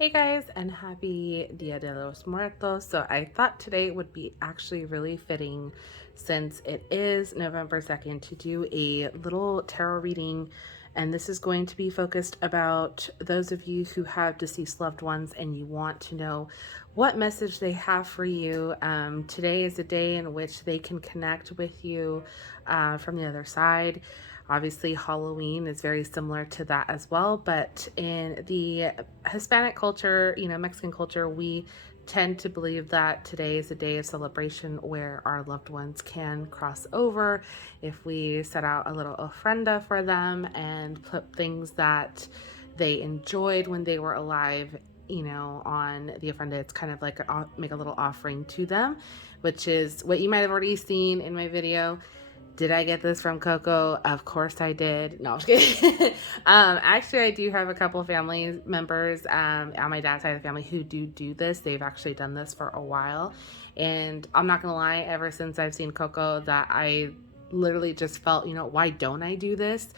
Hey guys, and happy Dia de los Muertos. So I thought today would be actually really fitting since it is November 2nd to do a little tarot reading. And this is going to be focused about those of you who have deceased loved ones and you want to know what message they have for you. Today is a day in which they can connect with you from the other side. Obviously, Halloween is very similar to that as well, but in the Hispanic culture, Mexican culture, we tend to believe that today is a day of celebration where our loved ones can cross over if we set out a little ofrenda for them and put things that they enjoyed when they were alive, on the ofrenda. It's kind of like make a little offering to them, which is what you might have already seen in my video. Did I get this from Coco? Of course I did. No, I'm just kidding. Actually, I do have a couple family members on my dad's side of the family who do this. They've actually done this for a while. And I'm not going to lie, ever since I've seen Coco, that I literally just felt, why don't I do this?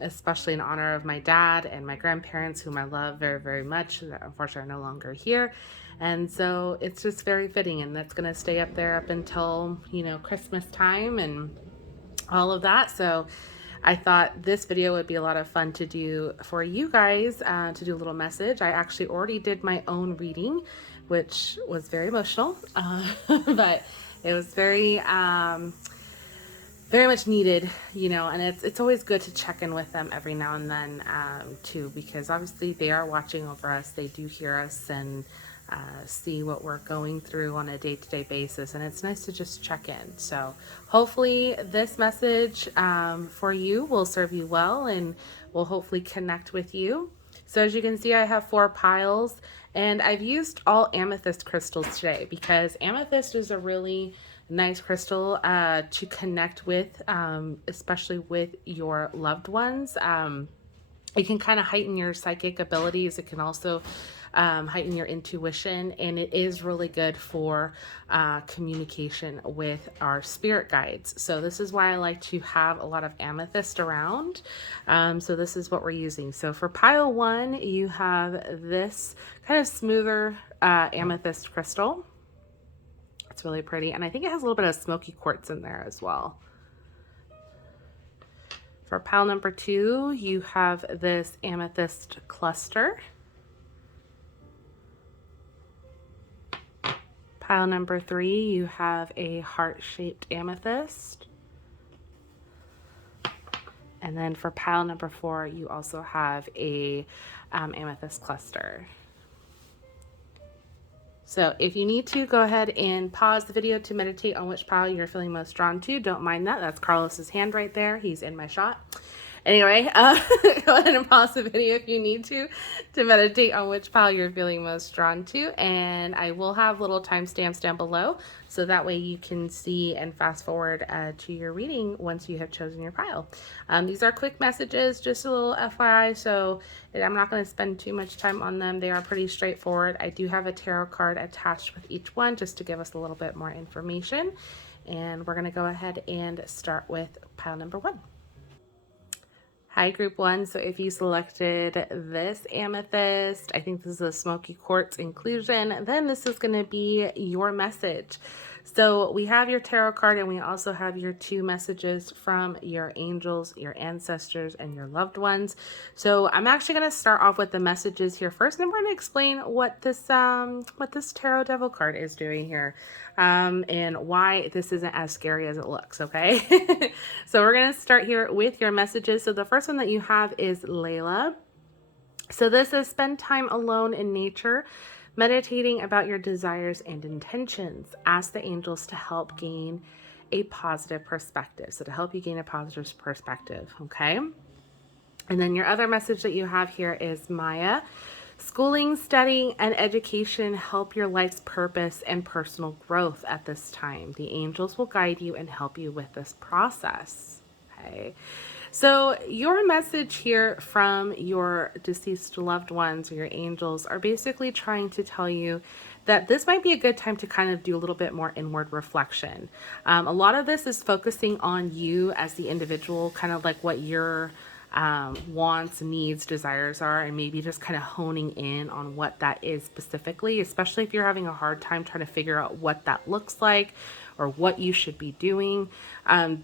Especially in honor of my dad and my grandparents, whom I love very, very much. Unfortunately, are no longer here. And so it's just very fitting, and that's going to stay up there up until, Christmas time and all of that. So I thought this video would be a lot of fun to do for you guys, to do a little message. I actually already did my own reading, which was very emotional, but it was very much needed, and it's always good to check in with them every now and then, too, because obviously they are watching over us. They do hear us and see what we're going through on a day-to-day basis, and it's nice to just check in. So hopefully this message for you will serve you well and will hopefully connect with you. So as you can see, I have 4 piles, and I've used all amethyst crystals today because amethyst is a really nice crystal to connect with, especially with your loved ones. It can kind of heighten your psychic abilities. It can also heighten your intuition, and it is really good for communication with our spirit guides. So this is why I like to have a lot of amethyst around. So this is what we're using. So for pile 1, you have this kind of smoother amethyst crystal. It's really pretty, and I think it has a little bit of smoky quartz in there as well. For pile number 2, you have this amethyst cluster. Pile number 3, you have a heart-shaped amethyst. And then for pile number 4, you also have a amethyst cluster. So if you need to, go ahead and pause the video to meditate on which pile you're feeling most drawn to. Don't mind that. That's Carlos's hand right there. He's in my shot. Anyway, go ahead and pause the video if you need to meditate on which pile you're feeling most drawn to. And I will have little timestamps down below, so that way you can see and fast forward to your reading once you have chosen your pile. These are quick messages, just a little FYI, so I'm not going to spend too much time on them. They are pretty straightforward. I do have a tarot card attached with each one just to give us a little bit more information. And we're going to go ahead and start with pile number 1. Hi, group 1. So if you selected this amethyst, I think this is a smoky quartz inclusion, then this is going to be your message. So we have your tarot card, and we also have your 2 messages from your angels, your ancestors, and your loved ones. So I'm actually going to start off with the messages here first, and we're going to explain what this tarot devil card is doing here, and why this isn't as scary as it looks. Okay. So we're going to start here with your messages. So the first one that you have is Layla. So this is spend time alone in nature, meditating about your desires and intentions. Ask the angels to help gain a positive perspective. So to help you gain a positive perspective, okay? And then your other message that you have here is Maya. Schooling, studying, and education help your life's purpose and personal growth at this time. The angels will guide you and help you with this process, okay? So your message here from your deceased loved ones or your angels are basically trying to tell you that this might be a good time to kind of do a little bit more inward reflection. A lot of this is focusing on you as the individual, kind of like what you're wants, needs, desires are, and maybe just kind of honing in on what that is specifically, especially if you're having a hard time trying to figure out what that looks like or what you should be doing.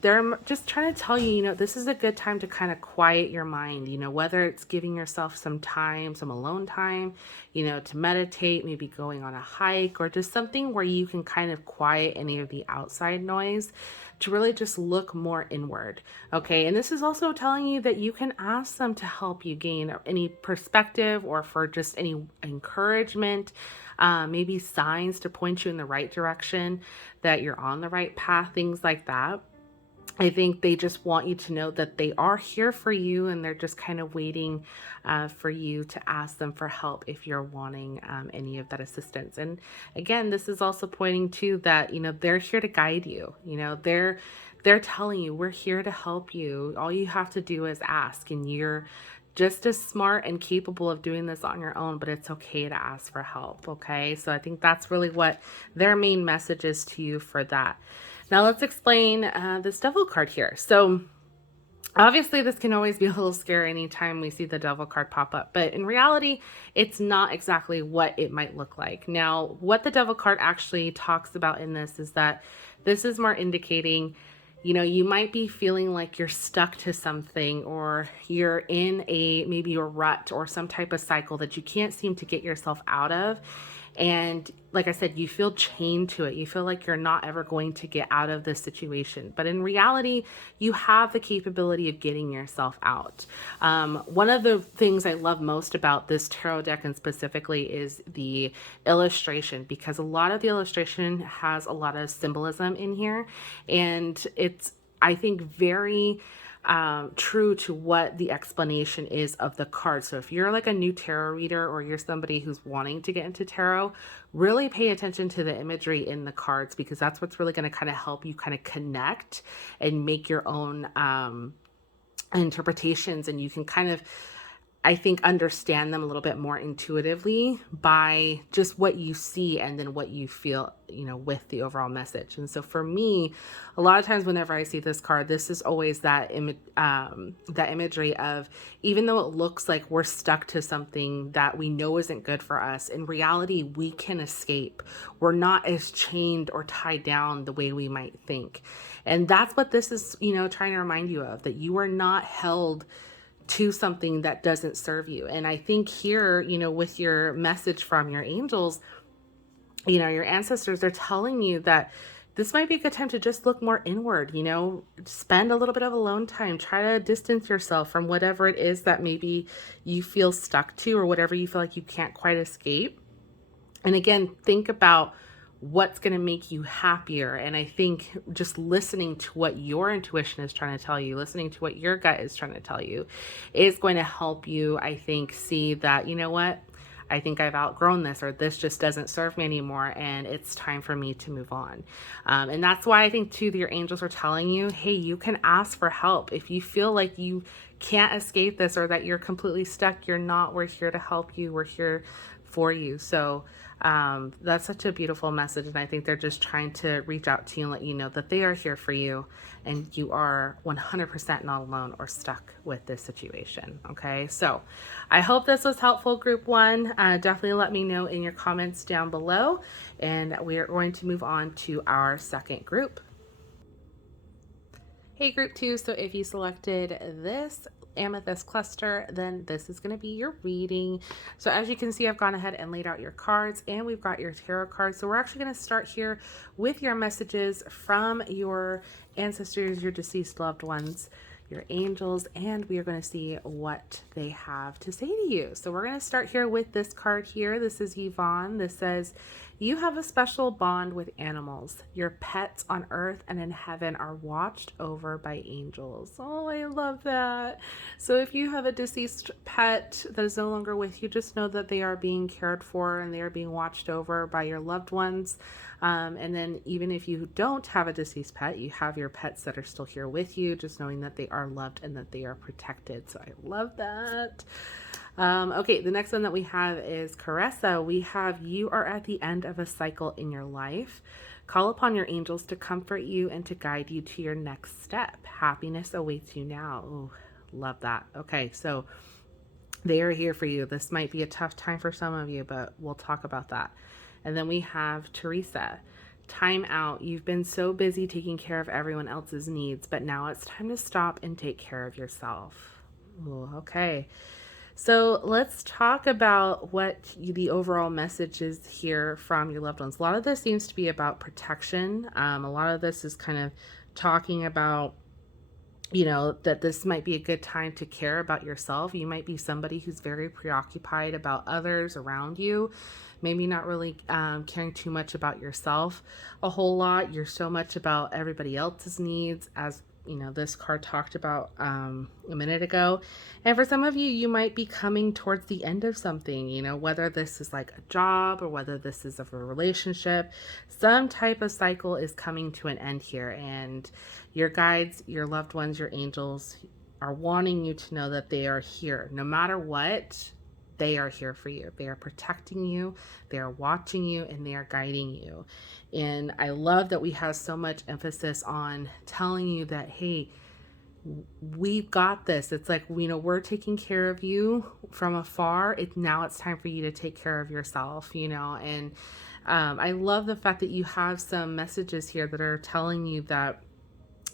They're just trying to tell you, this is a good time to kind of quiet your mind, whether it's giving yourself some time, some alone time, to meditate, maybe going on a hike, or just something where you can kind of quiet any of the outside noise to really just look more inward. Okay. And this is also telling you that you can ask them to help you gain any perspective or for just any encouragement, maybe signs to point you in the right direction, that you're on the right path, things like that. I think they just want you to know that they are here for you, and they're just kind of waiting for you to ask them for help if you're wanting any of that assistance. And again, this is also pointing to that, they're here to guide you. They're telling you, we're here to help you. All you have to do is ask, and you're just as smart and capable of doing this on your own, but it's okay to ask for help. Okay. So I think that's really what their main message is to you for that. Now let's explain this devil card here. So obviously this can always be a little scary anytime we see the devil card pop up, but in reality, it's not exactly what it might look like. Now, what the devil card actually talks about in this is that this is more indicating, you might be feeling like you're stuck to something, or you're in maybe a rut or some type of cycle that you can't seem to get yourself out of. And like I said, you feel chained to it. You feel like you're not ever going to get out of this situation. But in reality, you have the capability of getting yourself out. One of the things I love most about this tarot deck, and specifically, is the illustration, because a lot of the illustration has a lot of symbolism in here. And it's, I think, very true to what the explanation is of the card. So if you're like a new tarot reader, or you're somebody who's wanting to get into tarot, really pay attention to the imagery in the cards, because that's what's really going to kind of help you kind of connect and make your own interpretations. And you can kind of, I think, understand them a little bit more intuitively by just what you see and then what you feel, with the overall message. And so for me, a lot of times whenever I see this card, this is always that imagery of, even though it looks like we're stuck to something that we know isn't good for us, in reality, we can escape. We're not as chained or tied down the way we might think. And that's what this is, trying to remind you of, that you are not held to something that doesn't serve you. And I think here, with your message from your angels, your ancestors, they're telling you that this might be a good time to just look more inward, spend a little bit of alone time, try to distance yourself from whatever it is that maybe you feel stuck to, or whatever you feel like you can't quite escape. And again, think about what's going to make you happier. And I think just listening to what your intuition is trying to tell you, listening to what your gut is trying to tell you, is going to help you, I think, see that, what, I think I've outgrown this, or this just doesn't serve me anymore, and it's time for me to move on. And that's why I think too, your angels are telling you, hey, you can ask for help. If you feel like you can't escape this, or that you're completely stuck, you're not. We're here to help you. We're here for you. So that's such a beautiful message. And I think they're just trying to reach out to you and let you know that they are here for you, and you are 100% not alone or stuck with this situation. Okay. So I hope this was helpful, group one. Definitely let me know in your comments down below, and we are going to move on to our second group. Hey, group two. So if you selected this amethyst cluster, then this is going to be your reading. So as you can see, I've gone ahead and laid out your cards, and we've got your tarot cards. So we're actually going to start here with your messages from your ancestors, your deceased loved ones, your angels, and we are going to see what they have to say to you. So we're going to start here with this card here. This is Yvonne. This says, you have a special bond with animals. Your pets on earth and in heaven are watched over by angels. Oh, I love that. So if you have a deceased pet that is no longer with you, just know that they are being cared for and they are being watched over by your loved ones. And then even if you don't have a deceased pet, you have your pets that are still here with you, just knowing that they are loved and that they are protected. So I love that. Okay, the next one that we have is Caressa. We have, you are at the end of a cycle in your life. Call upon your angels to comfort you and to guide you to your next step. Happiness awaits you now. Ooh, Love that. Okay, so they are here for you. This might be a tough time for some of you, but we'll talk about that. And then we have Teresa. Time out. You've been so busy taking care of everyone else's needs, but now it's time to stop and take care of yourself. Ooh, okay. So let's talk about what the overall message is here from your loved ones. A lot of this seems to be about protection. A lot of this is kind of talking about, that this might be a good time to care about yourself. You might be somebody who's very preoccupied about others around you, maybe not really caring too much about yourself a whole lot. You're so much about everybody else's needs, as this card talked about a minute ago. And for some of you, you might be coming towards the end of something, whether this is like a job or whether this is of a relationship. Some type of cycle is coming to an end here, and your guides, your loved ones, your angels are wanting you to know that they are here. No matter what, they are here for you. They are protecting you, they are watching you, and they are guiding you. And I love that we have so much emphasis on telling you that, hey, we've got this. It's like, we're taking care of you from afar. Now it's time for you to take care of yourself, and I love the fact that you have some messages here that are telling you that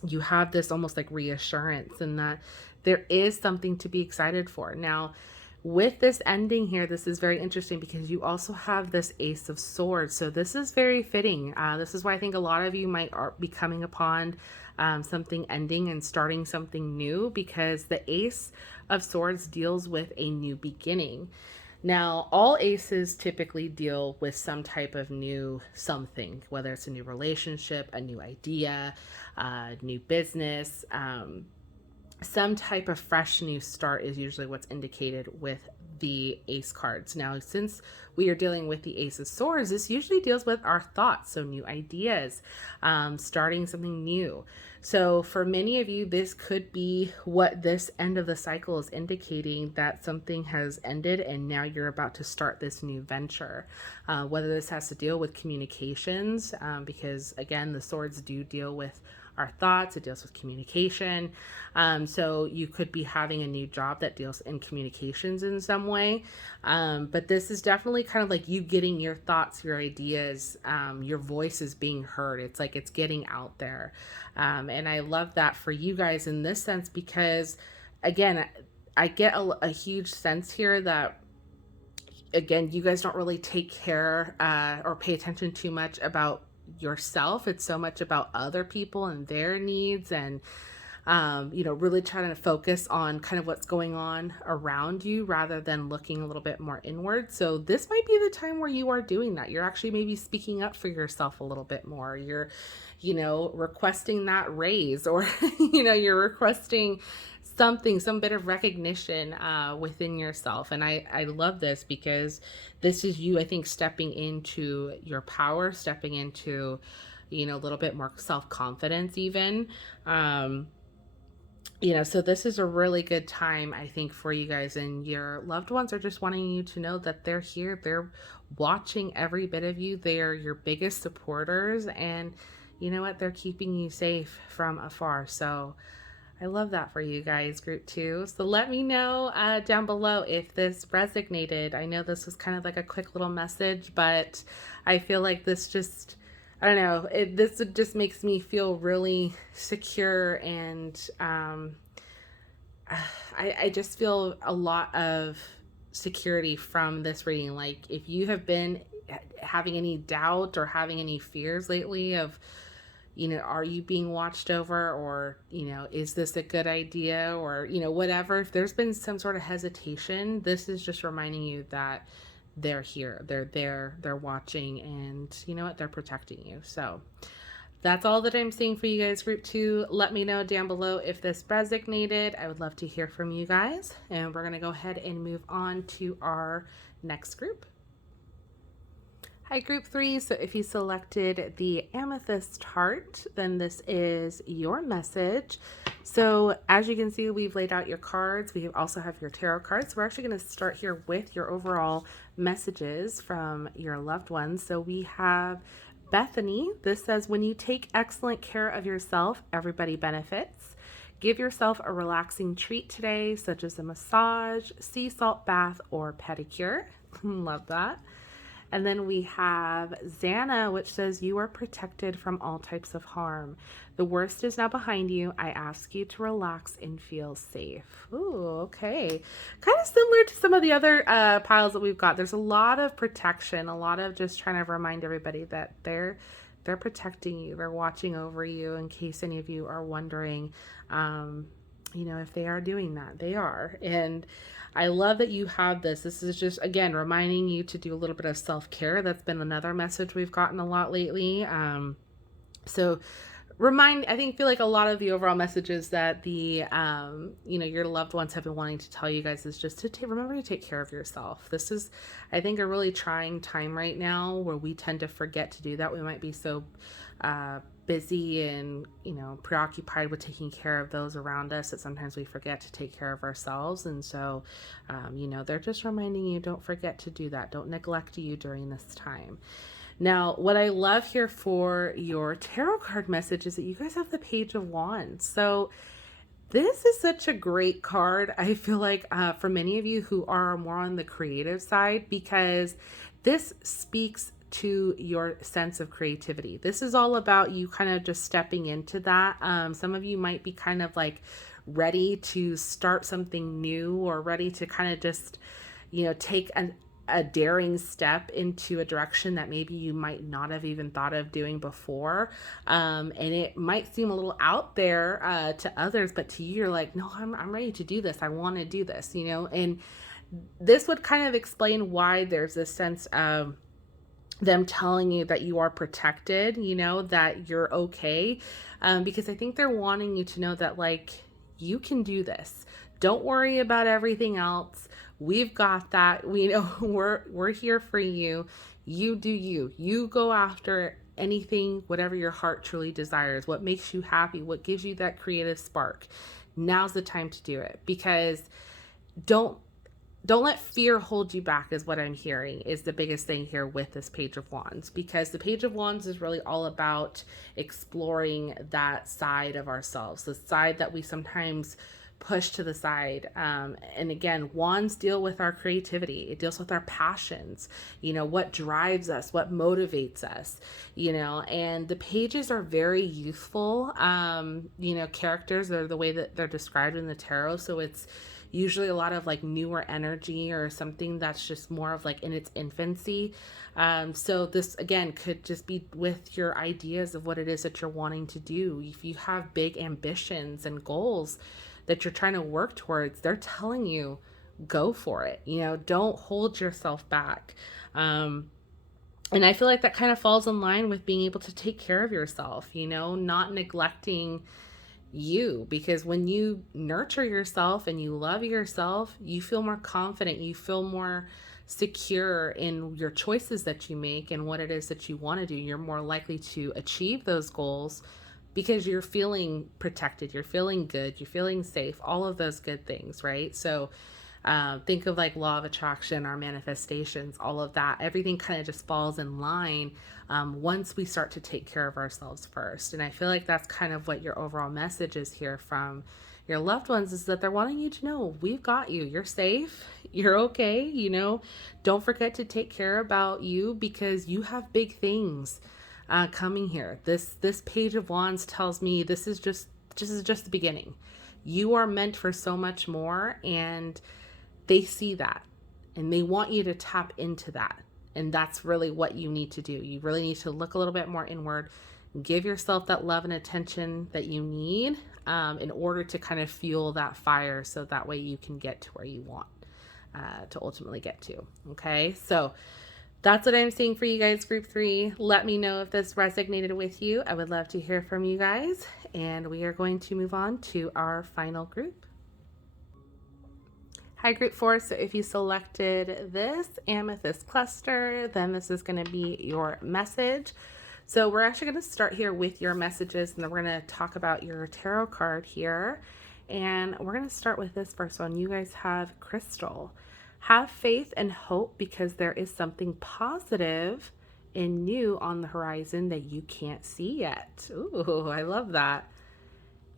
you have this almost like reassurance and that there is something to be excited for. Now, with this ending here, this is very interesting because you also have this Ace of Swords. So this is very fitting. This is why I think a lot of you might be coming upon something ending and starting something new, because the Ace of Swords deals with a new beginning. Now, all aces typically deal with some type of new something, whether it's a new relationship, a new idea, new business, some type of fresh new start is usually what's indicated with the ace cards. Now, since we are dealing with the Ace of Swords, this usually deals with our thoughts, so new ideas, starting something new. So for many of you, this could be what this end of the cycle is indicating, that something has ended and now you're about to start this new venture. Whether this has to deal with communications, because again, the swords do deal with our thoughts, it deals with communication. So you could be having a new job that deals in communications in some way. But this is definitely kind of like you getting your thoughts, your ideas, your voice is being heard. It's like it's getting out there. And I love that for you guys in this sense, because again, I get a huge sense here that, again, you guys don't really take care or pay attention too much about yourself. It's so much about other people and their needs, and really trying to focus on kind of what's going on around you rather than looking a little bit more inward. So this might be the time where you are doing that. You're actually maybe speaking up for yourself a little bit more. You're requesting that raise, or you're requesting some bit of recognition within yourself. And I love this, because this is you, I think, stepping into your power, stepping into a little bit more self-confidence even. So this is a really good time, I think, for you guys, and your loved ones are just wanting you to know that they're here. They're watching every bit of you. They are your biggest supporters, and you know what? They're keeping you safe from afar. So I love that for you guys, group 2. So let me know down below if this resonated. I know this was kind of like a quick little message, but I feel like this just, I don't know, this just makes me feel really secure, and I just feel a lot of security from this reading. Like, if you have been having any doubt or having any fears lately of, are you being watched over, or, is this a good idea, or, whatever, if there's been some sort of hesitation, this is just reminding you that they're here, they're there, they're watching, and you know what, they're protecting you. So that's all that I'm seeing for you guys, group 2. Let me know down below if this resonated. I would love to hear from you guys, and we're going to go ahead and move on to our next group. Hi, group 3. So if you selected the amethyst heart, then this is your message. So as you can see, we've laid out your cards. We also have your tarot cards. We're actually going to start here with your overall messages from your loved ones. So we have Bethany. This says, when you take excellent care of yourself, everybody benefits. Give yourself a relaxing treat today, such as a massage, sea salt bath, or pedicure. Love that. And then we have Xana, which says, you are protected from all types of harm. The worst is now behind you. I ask you to relax and feel safe. Ooh, okay. Kind of similar to some of the other piles that we've got. There's a lot of protection, a lot of just trying to remind everybody that they're protecting you. They're watching over you, in case any of you are wondering, if they are doing that. They are. And I love that you have this. This is just, again, reminding you to do a little bit of self-care. That's been another message we've gotten a lot lately. So feel like a lot of the overall messages that your loved ones have been wanting to tell you guys is just to remember to take care of yourself. This is, I think, a really trying time right now where we tend to forget to do that. We might be so busy and preoccupied with taking care of those around us that sometimes we forget to take care of ourselves. And so they're just reminding you, don't forget to do that. Don't neglect you during this time. Now, what I love here for your tarot card message is that you guys have the Page of Wands. So this is such a great card, I feel like, for many of you who are more on the creative side, because this speaks to your sense of creativity. This is all about you kind of just stepping into that. Some of you might be kind of like ready to start something new, or ready to kind of just, take a daring step into a direction that maybe you might not have even thought of doing before. And it might seem a little out there to others, but to you, you're like, no, I'm ready to do this. I want to do this, and this would kind of explain why there's this sense of them telling you that you are protected, that you're okay. Because I think they're wanting you to know that, like, you can do this. Don't worry about everything else. We've got that. We know we're here for you. You do you. You go after anything, whatever your heart truly desires, what makes you happy, what gives you that creative spark. Now's the time to do it, because don't let fear hold you back, is what I'm hearing is the biggest thing here with this Page of Wands, because the Page of Wands is really all about exploring that side of ourselves, the side that we sometimes push to the side. And again, wands deal with our creativity. It deals with our passions, what drives us, what motivates us, and the pages are very youthful, characters. Are the way that they're described in the tarot. So it's usually a lot of like newer energy, or something that's just more of like in its infancy. So this again could just be with your ideas of what it is that you're wanting to do. If you have big ambitions and goals that you're trying to work towards, they're telling you, go for it. Don't hold yourself back. And I feel like that kind of falls in line with being able to take care of yourself, not neglecting you, because when you nurture yourself and you love yourself, you feel more confident, you feel more secure in your choices that you make and what it is that you want to do. You're more likely to achieve those goals because you're feeling protected, you're feeling good, you're feeling safe, all of those good things, right? So think of like law of attraction, our manifestations, all of that. Everything kind of just falls in line once we start to take care of ourselves first. And I feel like that's kind of what your overall message is here from your loved ones, is that they're wanting you to know, we've got you. You're safe. You're okay. Don't forget to take care about you, because you have big things coming here. This Page of Wands tells me this is just the beginning. You are meant for so much more, and they see that, and they want you to tap into that. And that's really what you need to do. You really need to look a little bit more inward, give yourself that love and attention that you need in order to kind of fuel that fire, so that way you can get to where you want to ultimately get to. Okay, so that's what I'm seeing for you guys, group 3. Let me know if this resonated with you. I would love to hear from you guys. And we are going to move on to our final group. Hi, group 4. So if you selected this amethyst cluster, then this is going to be your message. So we're actually going to start here with your messages, and then we're going to talk about your tarot card here. And we're going to start with this first one. You guys have Crystal. Have faith and hope, because there is something positive and new on the horizon that you can't see yet. Ooh, I love that.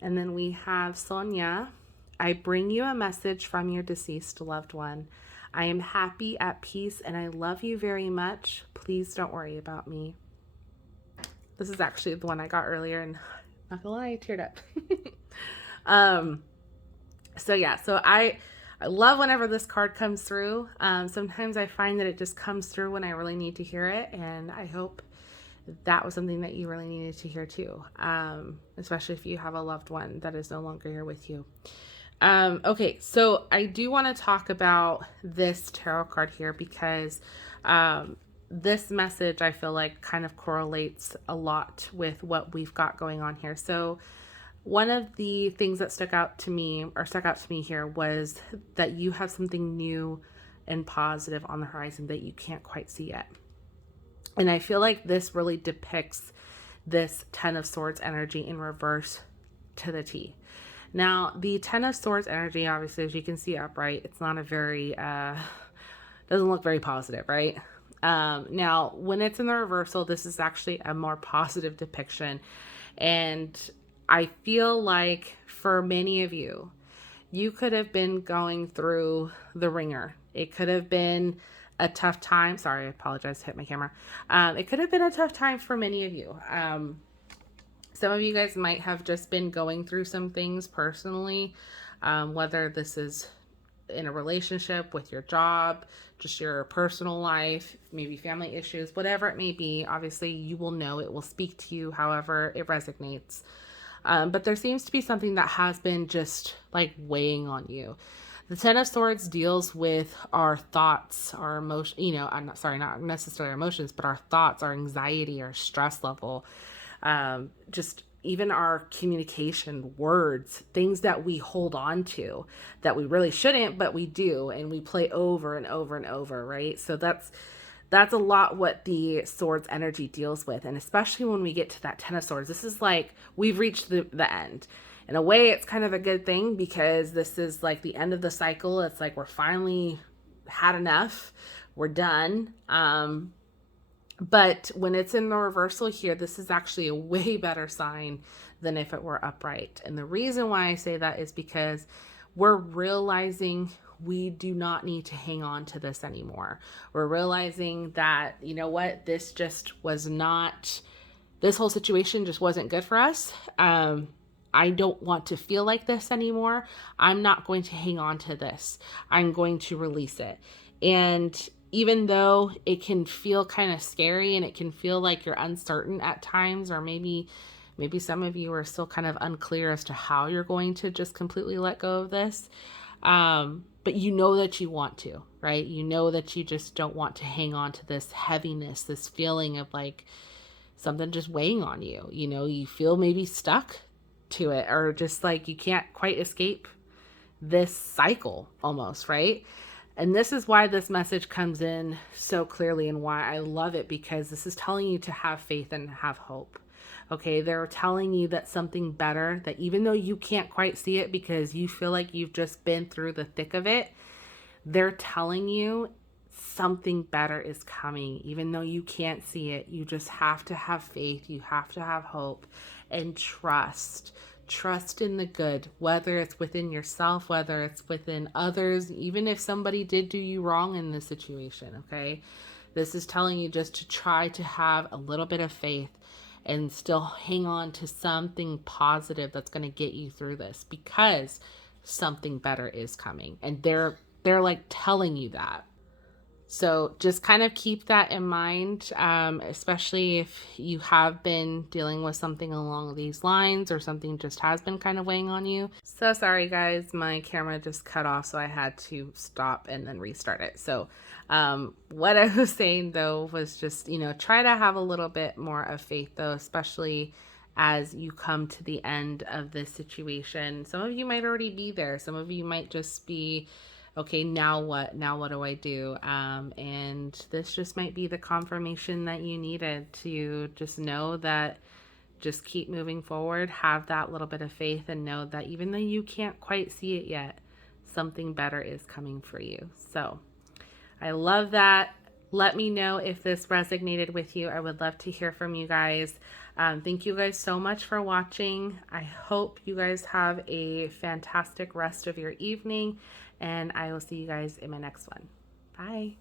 And then we have Sonia. I bring you a message from your deceased loved one. I am happy, at peace, and I love you very much. Please don't worry about me. This is actually the one I got earlier, and not gonna lie, I teared up. So yeah, so I love whenever this card comes through. Sometimes I find that it just comes through when I really need to hear it, and I hope that was something that you really needed to hear too, especially if you have a loved one that is no longer here with you. Okay, so I do want to talk about this tarot card here because this message I feel like kind of correlates a lot with what we've got going on here. So one of the things that stuck out to me here was that you have something new and positive on the horizon that you can't quite see yet. And I feel like this really depicts this Ten of Swords energy in reverse to the T. Now, the Ten of Swords energy, obviously, as you can see upright, it's not a very, doesn't look very positive, right? Now, when it's in the reversal, this is actually a more positive depiction. And I feel like for many of you, you could have been going through the ringer. It could have been a tough time. Sorry, I apologize, hit my camera. It could have been a tough time for many of you. Some of you guys might have just been going through some things personally, whether this is in a relationship, with your job, just your personal life, maybe family issues, whatever it may be. Obviously, you will know, it will speak to you however it resonates. But there seems to be something that has been just like weighing on you. The Ten of Swords deals with our thoughts, our emotion, not necessarily our emotions, but our thoughts, our anxiety, our stress level, just even our communication, words, things that we hold on to that we really shouldn't, but we do, and we play over and over and over, right? So that's a lot what the swords energy deals with. And especially when we get to that Ten of Swords, this is like we've reached the end. In a way, it's kind of a good thing because this is like the end of the cycle. It's like we're finally had enough. We're done. But when it's in the reversal here, this is actually a way better sign than if it were upright. And the reason why I say that is because we're realizing we do not need to hang on to this anymore. We're realizing that, you know what, this whole situation just wasn't good for us. I don't want to feel like this anymore. I'm not going to hang on to this. I'm going to release it. And even though it can feel kind of scary and it can feel like you're uncertain at times, or maybe some of you are still kind of unclear as to how you're going to just completely let go of this. But you know that you want to, right? You know that you just don't want to hang on to this heaviness, this feeling of like something just weighing on you. You know, you feel maybe stuck to it, or just like you can't quite escape this cycle almost, right? And this is why this message comes in so clearly and why I love it, because this is telling you to have faith and have hope. Okay, they're telling you that something better, that even though you can't quite see it because you feel like you've just been through the thick of it, they're telling you something better is coming. Even though you can't see it, you just have to have faith, you have to have hope, and trust in the good, whether it's within yourself, whether it's within others, even if somebody did do you wrong in this situation. Okay, this is telling you just to try to have a little bit of faith and still hang on to something positive that's going to get you through this, because something better is coming, and they're like telling you that. So just kind of keep that in mind, especially if you have been dealing with something along these lines, or something just has been kind of weighing on you. So sorry guys, my camera just cut off, so I had to stop and then restart it. So what I was saying though was just, try to have a little bit more of faith though, especially as you come to the end of this situation. Some of you might already be there. Some of you might just be, okay, now what? Now what do I do? And this just might be the confirmation that you needed to just know that, just keep moving forward, have that little bit of faith, and know that even though you can't quite see it yet, something better is coming for you. So I love that. Let me know if this resonated with you. I would love to hear from you guys. Thank you guys so much for watching. I hope you guys have a fantastic rest of your evening, and I will see you guys in my next one. Bye.